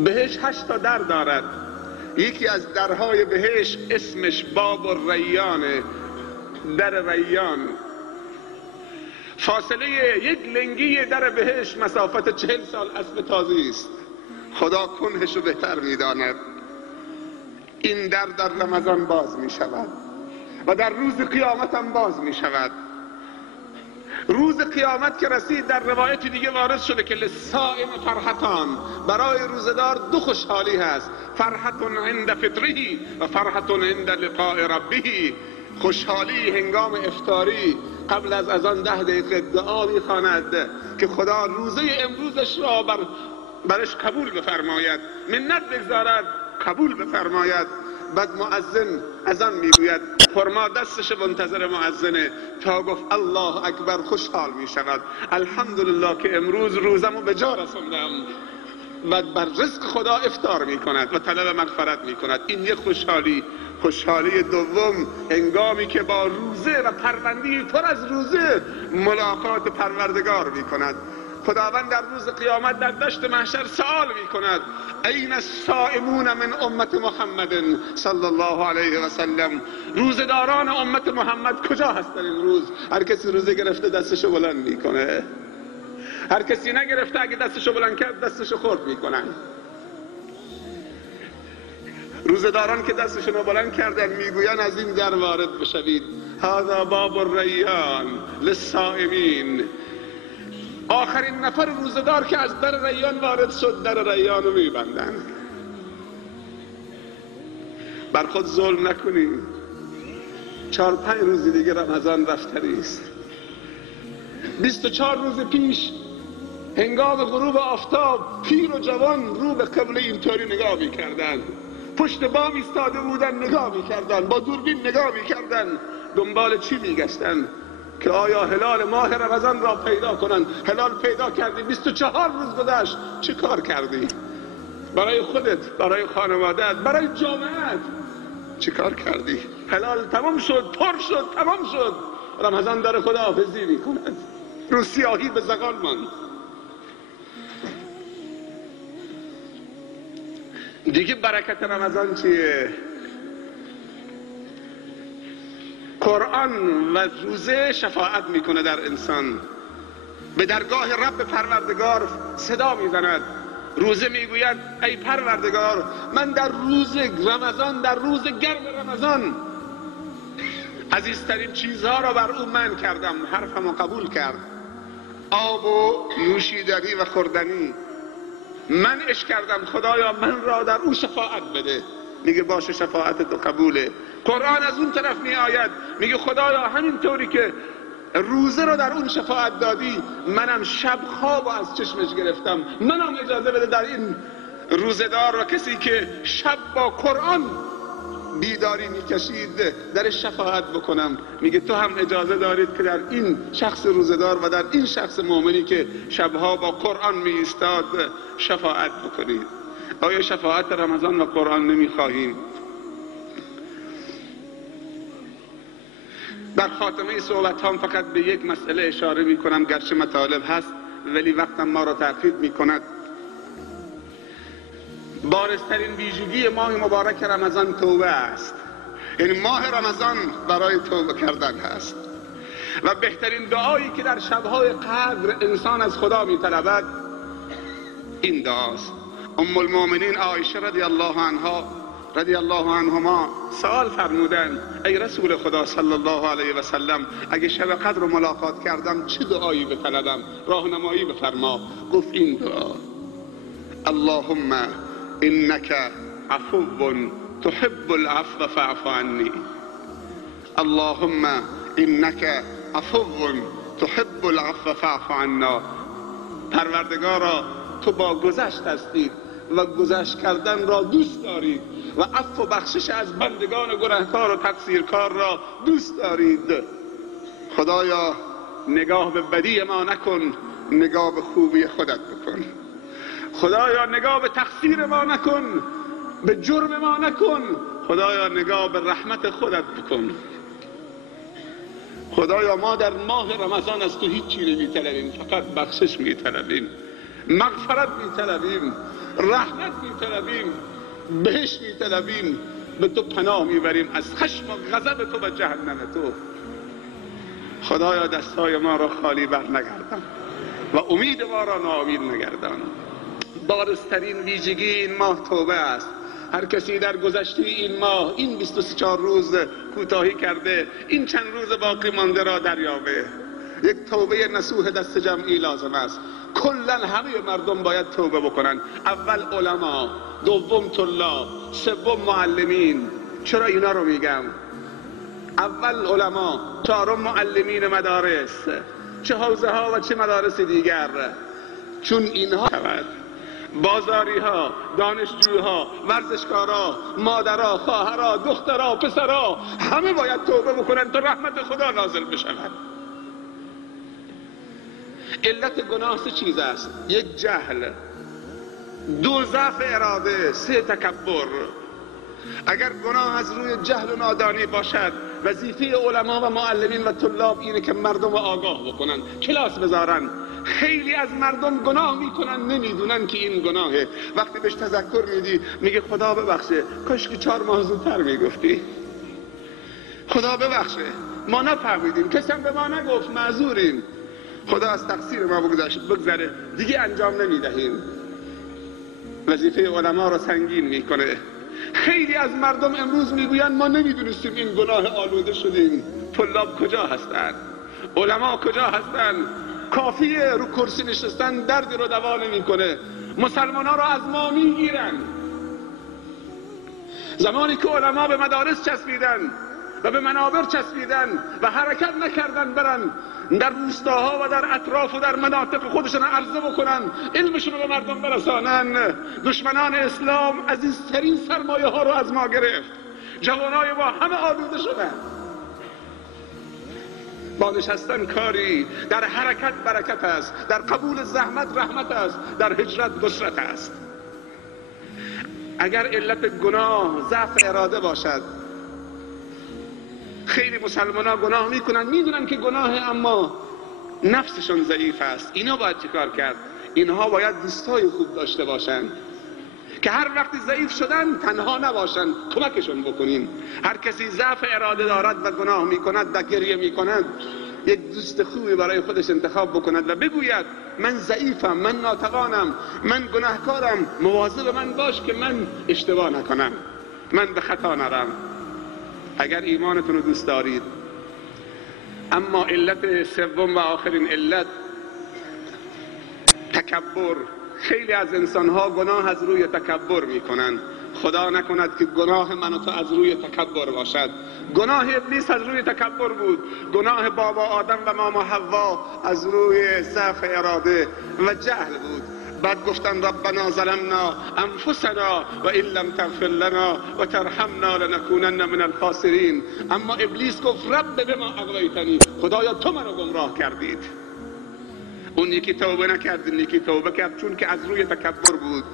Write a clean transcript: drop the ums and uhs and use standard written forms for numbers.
بهشت 8 تا در دارد. یکی از درهای بهشت اسمش باب الریانه، در ریان. فاصله یک لنگی در بهشت مسافت 40 سال اسب تازی است. خدا کنهشو بهتر میداند. این در رمضان باز می شود و در روز قیامت هم باز می شود. روز قیامت که رسید، در روایت دیگه وارد شده که للصائم فرحتان، برای روزدار دو خوشحالی هست، فرحت عند فطره و فرحت عند لقاء ربه. خوشحالی هنگام افطاری قبل از اذان 10 دقیقه دعا می‌خواند که خدا روزه امروزش را برش قبول بفرماید، منت بگذارد، قبول بفرماید. بعد مؤذن اذان میگوید، خرما دستش منتظر مؤذنه تا گفت الله اکبر خوشحال می شود، الحمدلله که امروز روزمو به جا رسوندم. و بر رزق خدا افطار می کند و طلب مغفرت می کند. این یک خوشحالی. خوشحالی دوم هنگامی که با روزه و پروندی پر از روزه ملاقات پروردگار می کند. خداوند در روز قیامت در دشت محشر سوال می کند، این الصائمون من امت محمد صلی الله علیه و سلم، روزداران امت محمد کجا هستن این روز؟ هر کسی روزه گرفته دستشو بلند میکنه، هر کسی نگرفته اگه دستشو بلند کرد دستشو خرد میکنن. روزداران که دستشون رو بلند کردن میگوین از این در وارد بشوید، هذا باب الریان للصائمین. آخرین نفر روزدار که از در ریان وارد شد، در ریان رو میبندن. بر خود ظلم نکنیم. 4-5 روز دیگه رمضان رفتنی است. 24 روز پیش هنگام غروب آفتاب پیر و جوان رو به قبله اینطوری نگاه میکردن، پشت بام ایستاده بودن نگاه میکردن، با دوربین نگاه میکردن، دنبال چی میگشتن؟ که آیا هلال ماه رمضان را پیدا کنند. هلال پیدا کردی، 24 روز گذشت، چه کار کردی؟ برای خودت، برای خانوادت، برای جامعت چه کار کردی؟ هلال تمام شد، پر شد، تمام شد، رمضان داره خداحافظی میکند، رو سیاهی به زغال ماند. دیگه برکت رمضان چیه؟ قرآن و روزه شفاعت میکنه در انسان، به درگاه رب پروردگار صدا میزند. روزه میگوید ای پروردگار، من در روز رمضان، در روز گرم رمضان عزیزترین چیزها را بر او من کردم، حرفمو قبول کرد، آب و نوشیدنی و خوردنی منعش کردم، خدایا من را در او شفاعت بده. میگه باشه، شفاعت تو قبوله. قرآن از اون طرف می آید میگه خدایا همینطوری که روزه رو در اون شفاعت دادی، منم شب خواب از چشمش گرفتم، منم اجازه بده در این روزدار و کسی که شب با قرآن بیداری میکشید در شفاعت بکنم. میگه تو هم اجازه دارید که در این شخص روزدار و در این شخص مؤمنی که شبها با قرآن می ایستاد شفاعت بکنید. آیا شفاعت رمضان و قرآن نمیخواهیم؟ در خاتمه صحبت هم فقط به یک مسئله اشاره می کنم، گرچه مطالب هست ولی وقتم ما را تأخیر می کند. بارزترین ویژگی ماه مبارک رمضان توبه است. یعنی ماه رمضان برای توبه کردن هست و بهترین دعایی که در شبهای قدر انسان از خدا می طلبد این دعاست. ام المؤمنین عایشه رضی الله عنهما سوال فرمودن ای رسول خدا صلی الله علیه و سلم، اگه شب قدر رو ملاقات کردم چه دعایی بطلبم؟ راهنمایی بفرما. گفت این دعا، اللهم انک عفو تحب العفو فاعف عنی، اللهم انک عفو تحب العفو فاعف عنا. پروردگارا تو با گذشت هستید و گذشت کردن را دوست دارید و عفو و بخشش از بندگان گناهکار و تقصیرکار را دوست دارید. خدایا نگاه به بدی ما نکن، نگاه به خوبی خودت بکن. خدایا نگاه به تقصیر ما نکن، به جرم ما نکن. خدایا نگاه به رحمت خودت بکن. خدایا ما در ماه رمضان از تو هیچی نمی طلبیم، فقط بخشش می طلبیم، مغفرت می طلبیم. رحمت میطلبیم، بهشت میطلبیم، به تو پناه میبریم از خشم و غضب تو و جهنم تو. خدایا دستای ما را خالی بر نگردان و امید ما را ناامید نگردان. بارزترین ویژگی این ماه توبه است. هر کسی در گذشته این ماه، این 24 روز کوتاهی کرده، این چند روز باقی مانده را دریابه. یک توبه نصوح دست جمعی لازم است. کلا همه مردم باید توبه بکنن. اول علما، دوم طلاب، سوم معلمین. چرا اینا رو میگم؟ اول علما، چهارم معلمین مدارس، چه حوزه ها و چه مدارس دیگر. چون اینها بازاری ها، دانشجوها، ورزشکارا، مادرها، خواهرها، دخترها، پسرها، همه باید توبه بکنن تا رحمت خدا نازل بشود. علت گناه سه چیز است: یک جهل، دو ضعف اراده، سه تکبر. اگر گناه از روی جهل و نادانی باشد، وظیفه علما و معلمین و طلاب اینه که مردم رو آگاه بکنن، کلاس بذارن. خیلی از مردم گناه میکنن، نمیدونن که این گناهه. وقتی بهش تذکر میدی میگه خدا ببخشه، کاش که 4 ماه زودتر میگفتی. خدا ببخشه، ما نفهمیدیم، کسی هم به ما نگفت، معذوریم. خدا از تقصیر ما بگذره، دیگه انجام نمیدهیم. وظیفه علما را سنگین میکنه. خیلی از مردم امروز میگویند ما نمیدونستیم این گناه، آلوده شدیم. طلاب کجا هستند؟ علما کجا هستند؟ کافیه رو کرسی نشستن دردی رو دوا نمیکنه. مسلمان ها را از ما میگیرن. زمانی که علما به مدارس چسبیدن و به منابر چسبیدن و حرکت نکردن برن در روستاها و در اطراف و در مناطق خودشون عرضه بکنن، علمشون رو به مردم برسانن، دشمنان اسلام عزیزترین سرمایه ها رو از ما گرفت. جوانای ما همه آلوده شدن. با نشستن کاری، در حرکت برکت است، در قبول زحمت رحمت است، در هجرت نصرت است. اگر علت گناه ضعف اراده باشد، خیلی مسلمان ها گناه میکنن، میدونن که گناه، اما نفسشون ضعیف است. اینا باید چیکار کرد؟ اینها باید دوستای خوب داشته باشن که هر وقتی ضعیف شدن تنها نباشن، کمکشون بکنیم. هر کسی ضعف اراده دارد و گناه میکند و گریه میکند، یک دوست خوبی برای خودش انتخاب بکند و بگوید من ضعیفم، من ناتوانم، من گناهکارم، مواظب من باش که من اشتباه نکنم، من به خطا نرم. اگر ایمانتون رو دوست دارید. اما علت سوم و آخرین علت تکبر. خیلی از انسانها گناه از روی تکبر میکنن. خدا نکند که گناه من و تو از روی تکبر باشد. گناه ابلیس از روی تکبر بود. گناه بابا آدم و ماما حوا از روی ضعف اراده و جهل بود. بعد گفتن ربنا ظلمنا انفسنا و ان لم تغفر لنا و ترحمنا لنکونن من الخاسرین. اما ابلیس گفت رب بما اغویتنی، خدایا تو منو گمراه کردید. اون یکی توبه نکرد، این یکی توبه کرد، چون که از روی تکبر بود.